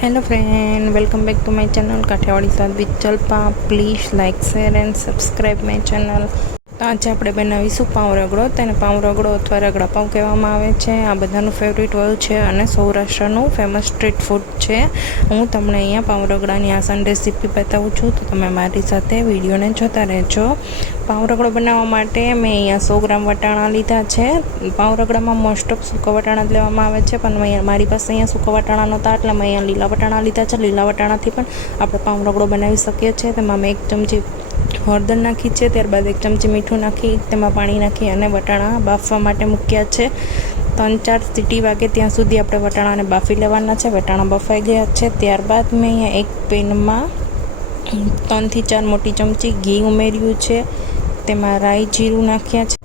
Hello friend, welcome back to my channel Kathiyawadi स्वाद with Jalpa. Please like share and subscribe my channel. तो आज આપણે બનાવીશું પાઉં રગડો। તેને પાઉં રગડો અથવા રગડા પાઉં કહેવામાં આવે છે। આ બધાનું ફેવરિટ હોય છે અને સૌરાષ્ટ્રનું ફેમસ સ્ટ્રીટ ફૂડ છે। હું તમને અહીંયા પાઉં રગડાની આસાન રેસીપી બતાવું છું, તો તમે મારી સાથે વિડીયોને જોતા રહેજો। પાઉં રગડો બનાવવા માટે મેં અહીંયા 100 ગ્રામ વટાણા લીધા છે। પાઉં રગડામાં મોસ્ટ ઓફ સૂકા વટાણા જ લેવામાં આવે છે, પણ મારી પાસે અહીંયા સૂકા વટાણા નહોતા એટલે મેં અહીંયા લીલા વટાણા લીધા છે। લીલા વટાણાથી પણ આપણે પાઉં રગડો બનાવી શકીએ છીએ। તેમાં મેં 1 ચમચી હળદર નાખી છે, ત્યારબાદ 1 ચમચી મીઠું નાખી તેમાં પાણી નાખી અને વટાણા બાફવા માટે મૂક્યા છે। 3-4 સીટી વાગે ત્યાં સુધી આપણે વટાણાને બાફી લેવાના છે। વટાણા બફાઈ ગયા છે, ત્યારબાદ મેં અહીંયા એક પેનમાં 3 થી 4 મોટી ચમચી ઘી ઉમેર્યું છે। તેમાં રાઈ જીરું નાખ્યા છે।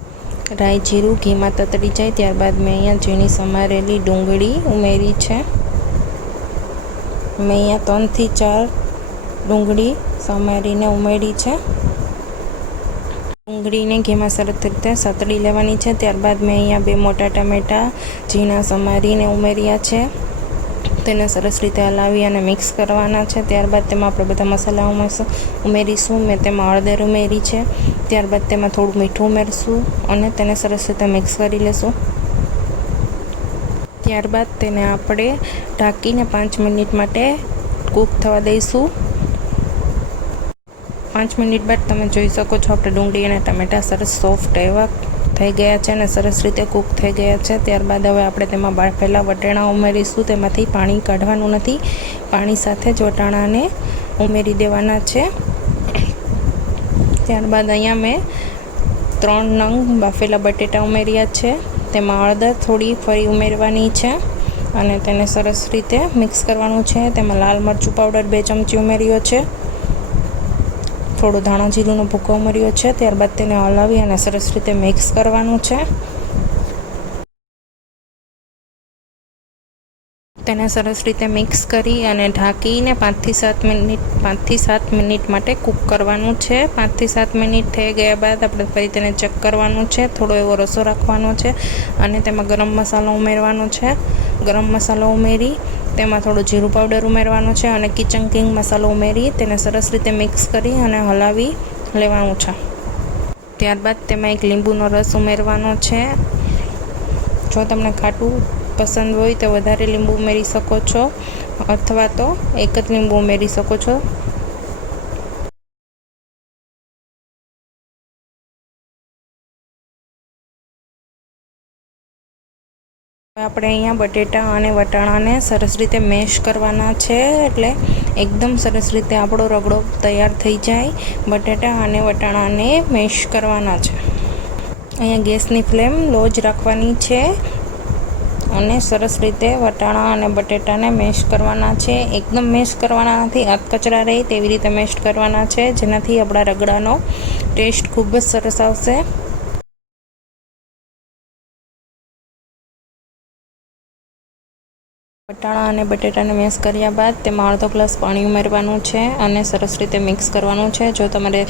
રાઈ જીરું ઘીમાં તતડી જાય ત્યારબાદ મેં અહીંયા ઝીણી સમારેલી ડુંગળી ઉમેરી છે। મેં અહીંયા 3 થી 4 ડુંગળી સમારીને ઉમેરી છે। ડુંગળીને ઘીમાં સરસ રીતે સતળી લેવાની છે। ત્યારબાદ મેં અહીંયા 2 મોટા ટામેટાં ઝીણા સમારીને ઉમેર્યા છે। તેને સરસ રીતે હલાવી અને મિક્સ કરવાના છે। ત્યારબાદ તેમાં આપણે બધા મસાલા ઉમેરીશું। મેં તેમાં હળદર ઉમેરી છે, ત્યારબાદ તેમાં થોડું મીઠું ઉમેરશું અને તેને સરસ રીતે મિક્સ કરી લેશું। ત્યારબાદ તેને આપણે ઢાંકીને 5 મિનિટ માટે કૂક થવા દઈશું। 5 મિનિટ બાદ તમે જોઈ શકો છો આપણે ડુંગળી અને ટામેટાં સરસ સોફ્ટ એવા થઈ ગયા છે અને સરસ રીતે કૂક થઈ ગયા છે। ત્યારબાદ હવે આપણે તેમાં બાફેલા વટાણા ઉમેરીશું। તેમાંથી પાણી કાઢવાનું નથી, પાણી સાથે જ વટાણાને ઉમેરી દેવાના છે। ત્યારબાદ અહીંયા મેં 3 નંગ બાફેલા બટેટા ઉમેર્યા છે। તેમાં હળદર થોડી ફરી ઉમેરવાની છે અને તેને સરસ રીતે મિક્સ કરવાનું છે। તેમાં લાલ મરચું પાવડર 2 ચમચી ઉમેર્યો છે, થોડો ધાણા જીરુંનો ભૂકો ઉમેર્યો છે। ત્યારબાદ તેને હલાવી અને સરસ રીતે મિક્સ કરવાનું છે। તેને સરસ રીતે મિક્સ કરી અને ઢાંકીને 5 થી 7 મિનિટ માટે કૂક કરવાનું છે। 5 થી 7 મિનિટ થઈ ગયા બાદ આપણે ફરી તેને ચેક કરવાનું છે। થોડો એવો રસો રાખવાનો છે અને તેમાં ગરમ મસાલો ઉમેરવાનો છે। ગરમ મસાલો ઉમેરી તેમાં થોડું જીરું પાવડર ઉમેરવાનું છે અને કિચન કિંગ મસાલો ઉમેરી તેને સરસ રીતે મિક્સ કરી અને હલાવી લેવાનું છે। ત્યારબાદ તેમાં 1 લીંબુનો રસ ઉમેરવાનો છે। જો તમને ખાટું પસંદ હોય તો વધારે લીંબુ ઉમેરી શકો છો અથવા તો 1 જ લીંબુ ઉમેરી શકો છો। આપણે અહીંયા બટેટા અને વટાણાને સરસ રીતે મેશ કરવાના છે, એટલે એકદમ સરસ રીતે આપણો રગડો તૈયાર થઈ જાય। બટેટા અને વટાણાને મેશ કરવાના છે। અહીંયા ગેસની ફ્લેમ લો જ રાખવાની છે અને સરસ રીતે વટાણા અને બટેટાને મેશ કરવાના છે। એકદમ મેશ કરવાના નથી, હાથ કચરા રહે તેવી રીતે મેશ કરવાના છે, જેનાથી આપણા રગડાનો ટેસ્ટ ખૂબ જ સરસ આવશે। વટાણા અને બટેટાને મેશ કર્યા બાદ તેમાં અડધો ગ્લાસ પાણી ઉમેરવાનું છે અને સરસ રીતે મિક્સ કરવાનું છે। જો તમારે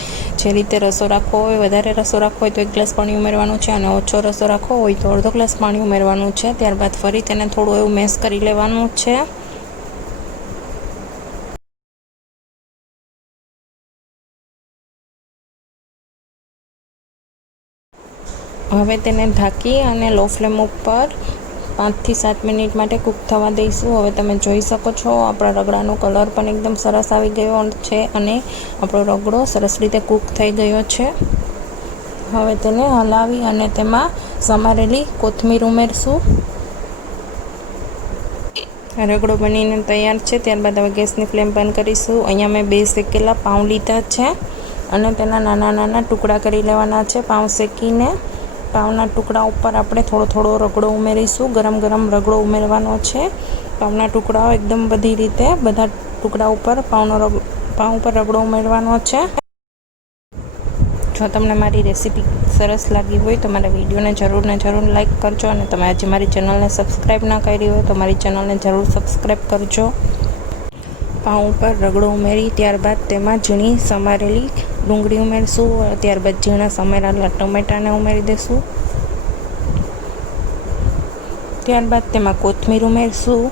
જે રીતે રસો રાખવો હોય, વધારે રસો રાખવો હોય તો 1 ગ્લાસ પાણી ઉમેરવાનું છે અને ઓછો રસો રાખવો હોય તો અડધો ગ્લાસ પાણી ઉમેરવાનું છે। ત્યારબાદ ફરી તેને થોડું એવું મેશ કરી લેવાનું છે। હવે તેને ઢાંકી અને લો ફ્લેમ ઉપર 5 થી 7 મિનિટ માટે કૂક થવા દઈશું। હવે તમે જોઈ શકો છો આપણા રગડાનો કલર પણ એકદમ સરસ આવી ગયો છે અને આપણો રગડો સરસ રીતે કૂક થઈ ગયો છે। હવે તેને હલાવી અને તેમાં સમારેલી કોથમીર ઉમેરશું। રગડો બનીને તૈયાર છે। ત્યારબાદ હવે ગેસની ફ્લેમ બંધ કરીશું। અહીંયા મેં 2 શેકેલા પાઉં લીધા છે અને તેના નાના નાના ટુકડા કરી લેવાના છે। પાઉં શેકીને પાઉંના ટુકડા ઉપર આપણે થોડો રગડો ઉમેરીશું। ગરમ રગડો ઉમેરવાનો છે। પાઉંના ટુકડાઓ એકદમ બધી રીતે બધા ટુકડા ઉપર પાઉં ઉપર રગડો ઉમેરવાનો છે। જો તમને મારી રેસીપી સરસ લાગી હોય તો મારા વિડીયોને જરૂર લાઈક કરજો અને તમે આજે મારી ચેનલને સબસ્ક્રાઈબ ના કરી હોય તો મારી ચેનલને જરૂર સબસ્ક્રાઈબ કરજો। પાઉં ઉપર રગડો ઉમેરી ત્યારબાદ તેમાં ઝીણી સમારેલી ડુંગળી ઉમેરશું। ત્યારબાદ ઝીણા સમારેલા ટમેટાને ઉમેરી દઈશું। ત્યારબાદ તેમાં કોથમીર ઉમેરશું।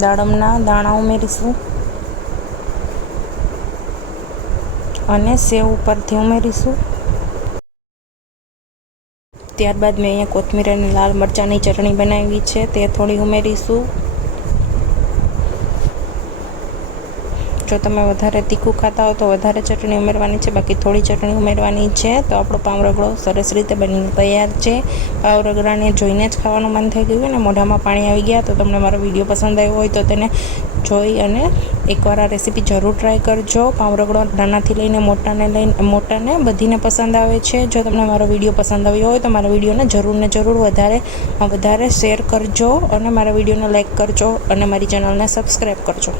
દાડમના દાણા ઉમેરીશું અને સેવ ઉપરથી ઉમેરીશું. ત્યારબાદ મેં અહીંયા કોથમીર અને લાલ મરચાંની ચટણી બનાવી છે તે થોડી ઉમેરીશું. જો તમે વધારે તીખું ખાતા હો તો વધારે ચટણી ઉમેરવાની છે, બાકી થોડી ચટણી ઉમેરવાની છે. તો આપણો પાવ રગડો સરસ રીતે બનીને તૈયાર છે. પાવ રગડાને જોઈને જ ખાવાનું મન થઈ ગયું અને મોઢામાં પાણી આવી ગયા. તો તમને મારો વિડીયો પસંદ આવ્યો હોય તો તેને જોઈ અને એકવાર આ રેસીપી જરૂર ટ્રાય કરજો. પાવ રગડો નાનાથી લઈને મોટાને બધીને પસંદ આવે છે. જો તમને મારો વિડીયો પસંદ આવ્યો હોય તો મારા વિડીયોને જરૂર વધારે શેર કરજો અને મારા વિડીયોને લાઈક કરજો અને મારી ચેનલને સબસ્ક્રાઈબ કરજો.